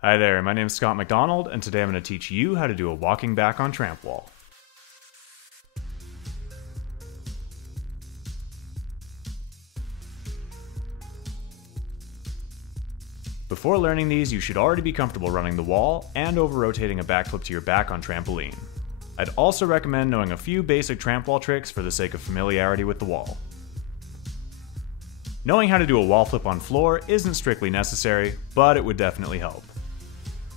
Hi there, my name is Scott McDonald, and today I'm going to teach you how to do a walking back on Trampwall. Before learning these, you should already be comfortable running the wall and over-rotating a backflip to your back on trampoline. I'd also recommend knowing a few basic Trampwall tricks for the sake of familiarity with the wall. Knowing how to do a wall flip on floor isn't strictly necessary, but it would definitely help.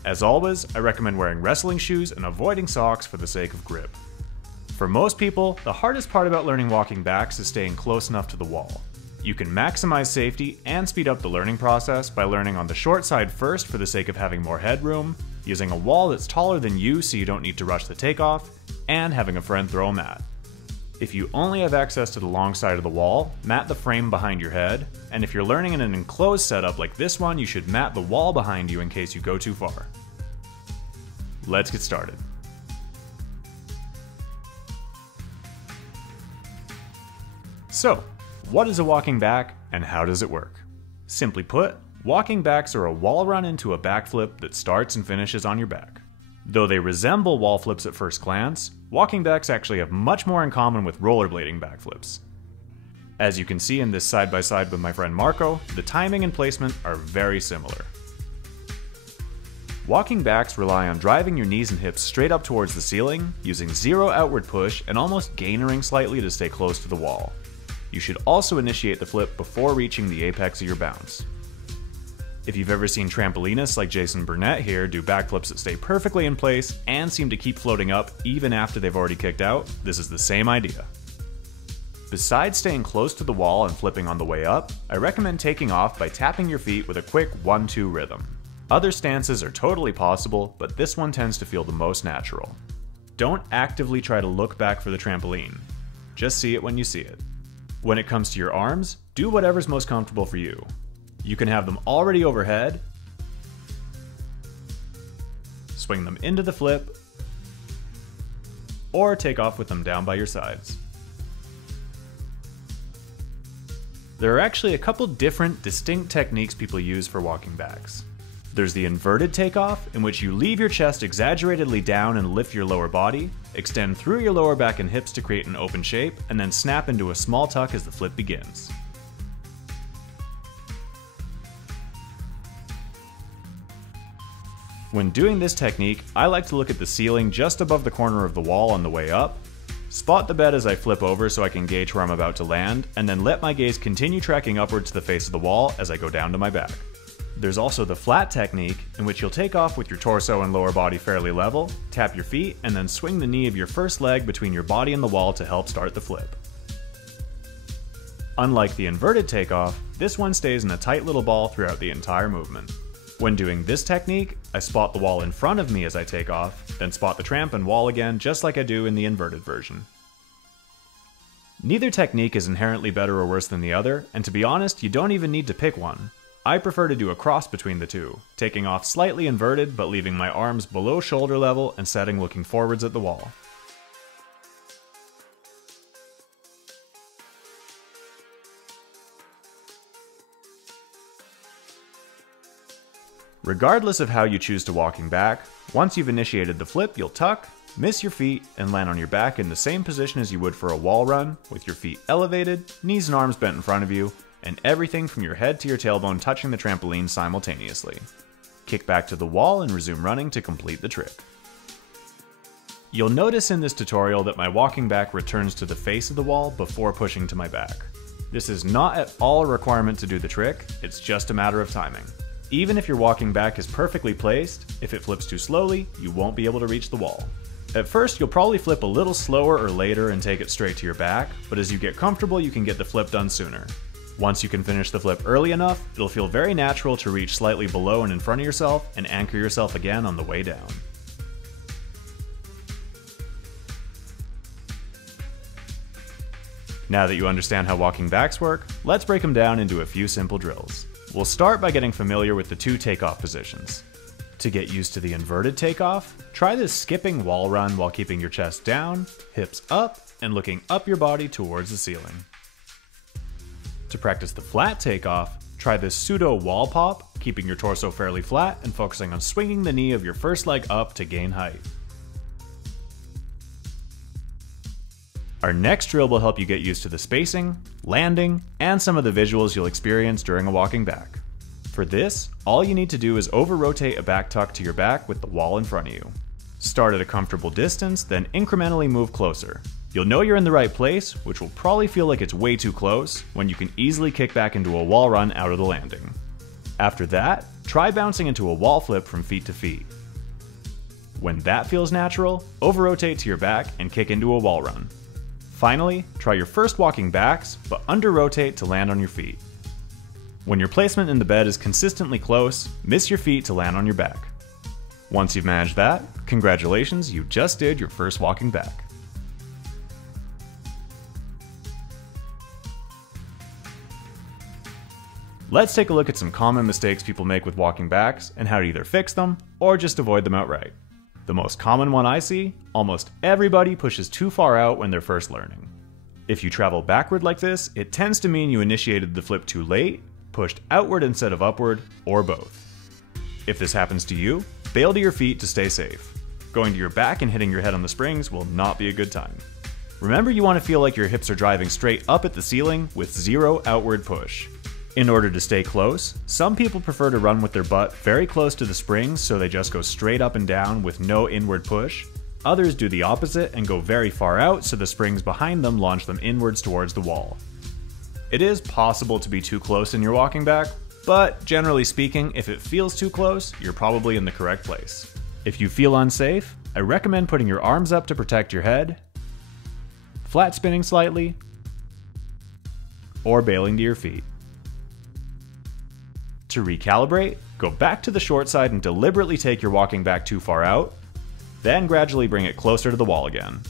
As always, I recommend wearing wrestling shoes and avoiding socks for the sake of grip. For most people, the hardest part about learning walking backs is staying close enough to the wall. You can maximize safety and speed up the learning process by learning on the short side first for the sake of having more headroom, using a wall that's taller than you so you don't need to rush the takeoff, and having a friend throw a mat. If you only have access to the long side of the wall, mat the frame behind your head, and if you're learning in an enclosed setup like this one, you should mat the wall behind you in case you go too far. Let's get started. So, what is a walking back and how does it work? Simply put, walking backs are a wall run into a backflip that starts and finishes on your back. Though they resemble wall flips at first glance, walking backs actually have much more in common with rollerblading backflips. As you can see in this side-by-side with my friend Marco, the timing and placement are very similar. Walking backs rely on driving your knees and hips straight up towards the ceiling, using zero outward push and almost gainering slightly to stay close to the wall. You should also initiate the flip before reaching the apex of your bounce. If you've ever seen trampolinists like Jason Burnett here do backflips that stay perfectly in place and seem to keep floating up even after they've already kicked out, this is the same idea. Besides staying close to the wall and flipping on the way up, I recommend taking off by tapping your feet with a quick 1-2 rhythm. Other stances are totally possible, but this one tends to feel the most natural. Don't actively try to look back for the trampoline. Just see it when you see it. When it comes to your arms, do whatever's most comfortable for you. You can have them already overhead, swing them into the flip, or take off with them down by your sides. There are actually a couple different, distinct techniques people use for walking backs. There's the inverted takeoff, in which you leave your chest exaggeratedly down and lift your lower body, extend through your lower back and hips to create an open shape, and then snap into a small tuck as the flip begins. When doing this technique, I like to look at the ceiling just above the corner of the wall on the way up, spot the bed as I flip over so I can gauge where I'm about to land, and then let my gaze continue tracking upward to the face of the wall as I go down to my back. There's also the flat technique, in which you'll take off with your torso and lower body fairly level, tap your feet, and then swing the knee of your first leg between your body and the wall to help start the flip. Unlike the inverted takeoff, this one stays in a tight little ball throughout the entire movement. When doing this technique, I spot the wall in front of me as I take off, then spot the tramp and wall again just like I do in the inverted version. Neither technique is inherently better or worse than the other, and to be honest, you don't even need to pick one. I prefer to do a cross between the two, taking off slightly inverted but leaving my arms below shoulder level and setting looking forwards at the wall. Regardless of how you choose to walking back, once you've initiated the flip, you'll tuck, miss your feet, and land on your back in the same position as you would for a wall run, with your feet elevated, knees and arms bent in front of you, and everything from your head to your tailbone touching the trampoline simultaneously. Kick back to the wall and resume running to complete the trick. You'll notice in this tutorial that my walking back returns to the face of the wall before pushing to my back. This is not at all a requirement to do the trick, it's just a matter of timing. Even if your walking back is perfectly placed, if it flips too slowly, you won't be able to reach the wall. At first, you'll probably flip a little slower or later and take it straight to your back, but as you get comfortable, you can get the flip done sooner. Once you can finish the flip early enough, it'll feel very natural to reach slightly below and in front of yourself and anchor yourself again on the way down. Now that you understand how walking backs work, let's break them down into a few simple drills. We'll start by getting familiar with the two takeoff positions. To get used to the inverted takeoff, try this skipping wall run while keeping your chest down, hips up, and looking up your body towards the ceiling. To practice the flat takeoff, try this pseudo wall pop, keeping your torso fairly flat and focusing on swinging the knee of your first leg up to gain height. Our next drill will help you get used to the spacing, landing, and some of the visuals you'll experience during a walking back. For this, all you need to do is over-rotate a back tuck to your back with the wall in front of you. Start at a comfortable distance, then incrementally move closer. You'll know you're in the right place, which will probably feel like it's way too close, when you can easily kick back into a wall run out of the landing. After that, try bouncing into a wall flip from feet to feet. When that feels natural, over-rotate to your back and kick into a wall run. Finally, try your first walking backs, but under-rotate to land on your feet. When your placement in the bed is consistently close, miss your feet to land on your back. Once you've managed that, congratulations, you just did your first walking back. Let's take a look at some common mistakes people make with walking backs and how to either fix them or just avoid them outright. The most common one I see, almost everybody pushes too far out when they're first learning. If you travel backward like this, it tends to mean you initiated the flip too late, pushed outward instead of upward, or both. If this happens to you, bail to your feet to stay safe. Going to your back and hitting your head on the springs will not be a good time. Remember, you want to feel like your hips are driving straight up at the ceiling with zero outward push. In order to stay close, some people prefer to run with their butt very close to the springs so they just go straight up and down with no inward push. Others do the opposite and go very far out so the springs behind them launch them inwards towards the wall. It is possible to be too close in your walking back, but generally speaking, if it feels too close, you're probably in the correct place. If you feel unsafe, I recommend putting your arms up to protect your head, flat spinning slightly, or bailing to your feet. To recalibrate, go back to the short side and deliberately take your walking back too far out, then gradually bring it closer to the wall again.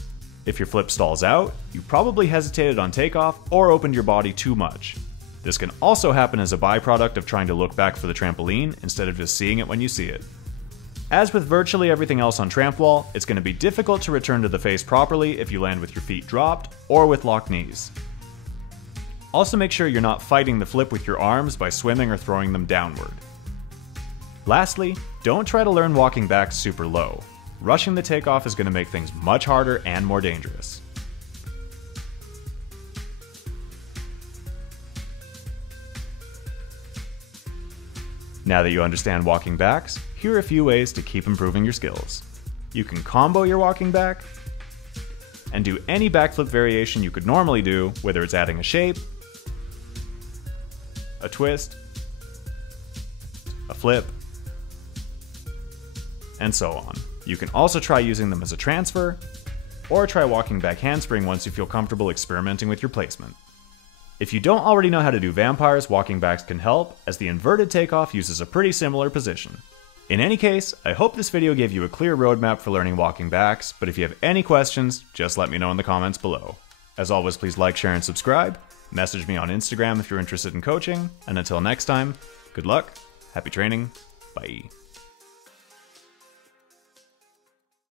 If your flip stalls out, you probably hesitated on takeoff or opened your body too much. This can also happen as a byproduct of trying to look back for the trampoline instead of just seeing it when you see it. As with virtually everything else on Trampwall, it's going to be difficult to return to the face properly if you land with your feet dropped or with locked knees. Also make sure you're not fighting the flip with your arms by swimming or throwing them downward. Lastly, don't try to learn walking back super low. Rushing the takeoff is going to make things much harder and more dangerous. Now that you understand walking backs, here are a few ways to keep improving your skills. You can combo your walking back and do any backflip variation you could normally do, whether it's adding a shape, a twist, a flip, and so on. You can also try using them as a transfer, or try walking back handspring once you feel comfortable experimenting with your placement. If you don't already know how to do vampires, walking backs can help, as the inverted takeoff uses a pretty similar position. In any case, I hope this video gave you a clear roadmap for learning walking backs, but if you have any questions, just let me know in the comments below. As always, please like, share, and subscribe. Message me on Instagram if you're interested in coaching, and until next time, good luck, happy training, bye.